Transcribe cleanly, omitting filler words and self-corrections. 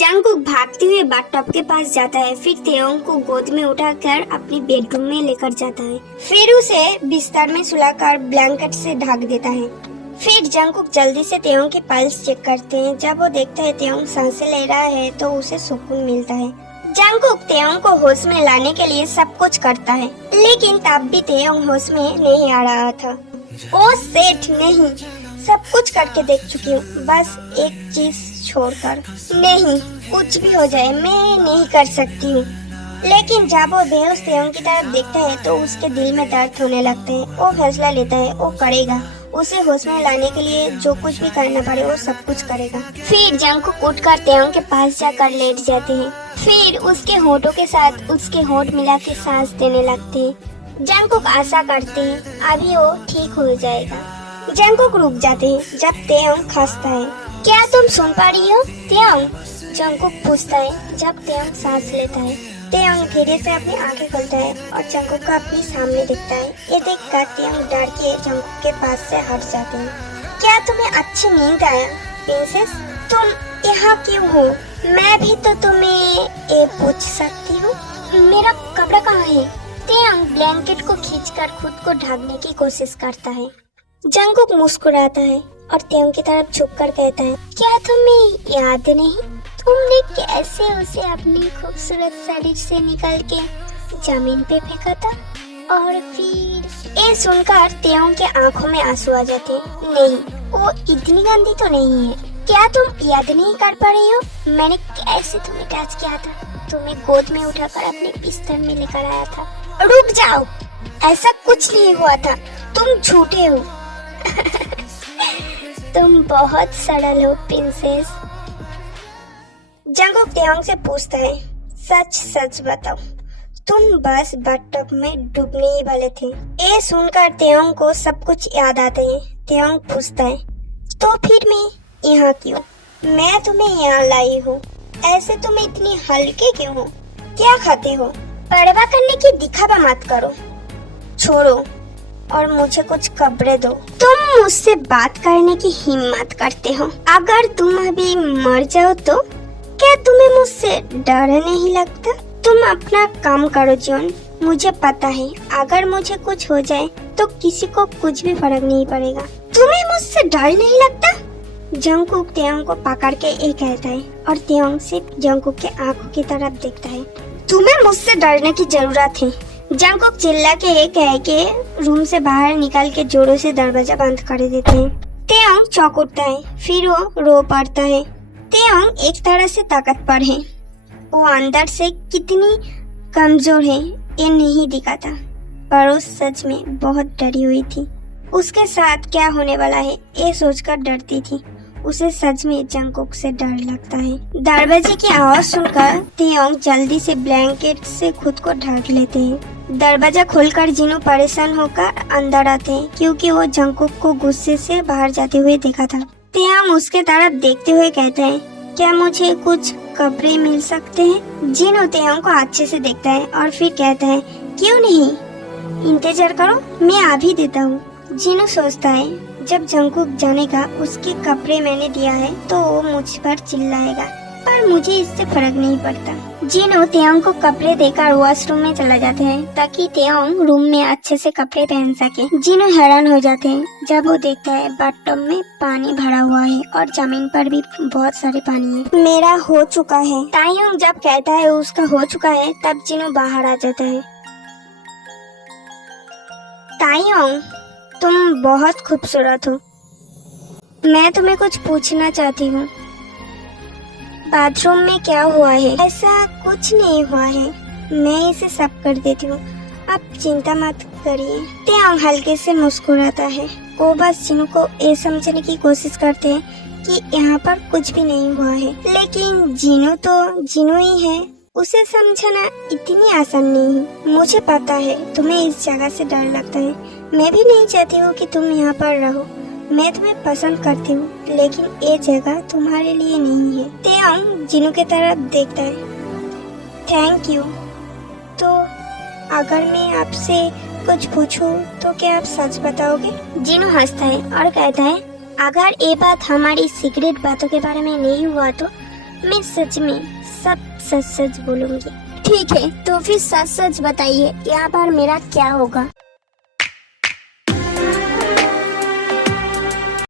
Jungkook भागते हुए bathtub के पास जाता है, फिर तेयोंग को गोद में उठाकर अपनी बेडरूम में लेकर जाता है, फिर उसे बिस्तर में सुलाकर ब्लैंकेट से ढक देता है। फिर जंगकुक जल्दी से तेयोंग की पल्स चेक करते हैं। जब वो देखता है तेयोंग सांसें ले रहा है तो उसे सुकून मिलता है। जंगकुक तेयोंग को होश में लाने के लिए सब कुछ करता है, लेकिन तब भी तेयोंग होश में नहीं आ रहा था। ओ सेठ नहीं, सब कुछ करके देख चुकी हूँ, बस एक चीज छोड़कर। नहीं, कुछ भी हो जाए मैं नहीं कर सकती हूँ। लेकिन जब वो बेहोश तेयोंग की तरफ देखता है तो उसके दिल में दर्द होने लगते हैं। वो फैसला लेता है वो करेगा, उसे होश में लाने के लिए जो कुछ भी करना पड़े वो सब कुछ करेगा। फिर जंगकुक उठकर तेयोंग के पास जाकर लेट जाते हैं, फिर उसके होठों के साथ उसके होठ मिला के सांस देने लगते हैं। जंगकुक आशा करते हैं अभी वो ठीक हो जाएगा। जंगकुक रुक जाते हैं जब तेयोंग खांसता है। क्या तुम सुन पा रही हो तेयोंग? जंगकुक पूछता है जब तेयोंग सांस लेता है। तेयोंग धीरे से अपनी आंखें खोलता है और जंगकुक का अपने सामने दिखता है। ये देखकर तेयोंग डर के जंगकुक के पास से हट जाते हैं। क्या तुम्हें अच्छी नींद आया प्रिंसेस? तुम यहाँ क्यों हो? मैं भी तो तुम्हें ये पूछ सकती हूँ। मेरा कपड़ा कहाँ है? तेयोंग ब्लैंकेट को खींचकर खुद को ढकने की कोशिश करता है। जंगकुक मुस्कुराता है और तेयोंग की तरफ झुककर कहता है, क्या तुम्हें याद नहीं तुमने कैसे उसे अपनी खूबसूरत शरीर से निकाल के जमीन पे फेंका था? और फिर ये सुनकर तेयोंग के आंखों में आंसू आ जाते हैं। नहीं, वो इतनी गंदी तो नहीं है। क्या तुम याद नहीं कर पा रही हो मैंने कैसे तुम्हें टच किया था? तुम्हें गोद में उठाकर अपने बिस्तर में लेकर आया था। रुक जाओ, ऐसा कुछ नहीं हुआ था, तुम झूठे हो। तुम बहुत सरल हो प्रिंसेस। जंगकुक तेयोंग से पूछता है, सच सच बताओ, तुम बस बाथटब में डूबने ही वाले थे? ये सुनकर तेयोंग को सब कुछ याद आते हैं। तेयोंग पूछता है, तो फिर मैं यहाँ क्यों? मैं तुम्हें यहाँ लाई हूँ, ऐसे तुम इतनी हल्के क्यों हो? क्या खाते हो? परवाह करने की दिखावा मत करो, छोड़ो और मुझे कुछ कपड़े दो। तुम मुझसे बात करने की हिम्मत करते हो? अगर तुम अभी मर जाओ तो क्या तुम्हें मुझसे डर नहीं लगता? तुम अपना काम करो जॉन, मुझे पता है अगर मुझे कुछ हो जाए तो किसी को कुछ भी फर्क नहीं पड़ेगा। तुम्हें मुझसे डर नहीं लगता? जंगकुक तेयोंग को पकड़ के ये कहता है और तेयोंग सिर्फ जंगकुक के आंखों की तरफ देखता है। तुम्हें मुझसे डरने की जरूरत है। जंगकुक चिल्ला के ये कह के रूम से बाहर निकल के जोरों से दरवाजा बंद कर देते हैं। तेयोंग चौंक उठता है, फिर वो रो पड़ता है। तेयोंग एक तरह से ताकतवर है, वो अंदर से कितनी कमजोर है ये नहीं दिखाता, पर वो सच में बहुत डरी हुई थी। उसके साथ क्या होने वाला है ये सोचकर डरती थी। उसे सच में जंगकुक से डर लगता है। दरवाजे की आवाज सुनकर तेयोंग जल्दी से ब्लैंकेट से खुद को ढक लेते हैं। दरवाजा खोलकर जिनो परेशान होकर अंदर आते हैं, क्योंकि वो जंगकुक को गुस्से से बाहर जाते हुए देखा था। तेयोंग उसके तरफ देखते हुए कहते हैं, क्या मुझे कुछ कपड़े मिल सकते हैं? जिनो तेयोंग को अच्छे से देखता है और फिर कहता है, क्यों नहीं, इंतजार करो, मैं अभी देता हूँ। जिनो सोचता है जब जंगकुक जानेगा उसके कपड़े मैंने दिया है तो वो मुझ पर चिल्लाएगा, पर मुझे इससे फर्क नहीं पड़ता। जिनो तेयोंग को कपड़े देकर वॉशरूम में चला जाते हैं ताकि तेयोंग रूम में अच्छे से कपड़े पहन सके। जिनो हैरान हो जाते हैं जब वो देखता है बाथटब में पानी भरा हुआ है और जमीन पर भी बहुत सारे पानी है। मेरा हो चुका है। तायोंग जब कहता है उसका हो चुका है तब जिनो बाहर आ जाता है। तायोंग, तुम बहुत खूबसूरत हो। मैं तुम्हें कुछ पूछना चाहती हूँ। बाथरूम में क्या हुआ है? ऐसा कुछ नहीं हुआ है, मैं इसे साफ कर देती हूँ, आप चिंता मत करिए। तेयोंग हल्के से मुस्कुराता है। वो बस जिनो को ये समझने की कोशिश करते हैं कि यहाँ पर कुछ भी नहीं हुआ है, लेकिन जिनो तो जिनो ही है, उसे समझना इतनी आसान नहीं है। मुझे पता है तुम्हें इस जगह से डर लगता है, मैं भी नहीं चाहती हूँ कि तुम यहाँ पर रहो। मैं तुम्हें पसंद करती हूँ, लेकिन ये जगह तुम्हारे लिए नहीं है। तेयोंग जिनो की तरफ देखता है। Thank you. तो अगर मैं आपसे कुछ पूछूं तो क्या आप सच बताओगे? जिनो हंसता है और कहता है, अगर ये बात हमारी सीक्रेट बातों के बारे में नहीं हुआ तो मैं सच में सब सच सच बोलूंगी। ठीक है, तो फिर सच सच बताइए, यहाँ पर मेरा क्या होगा?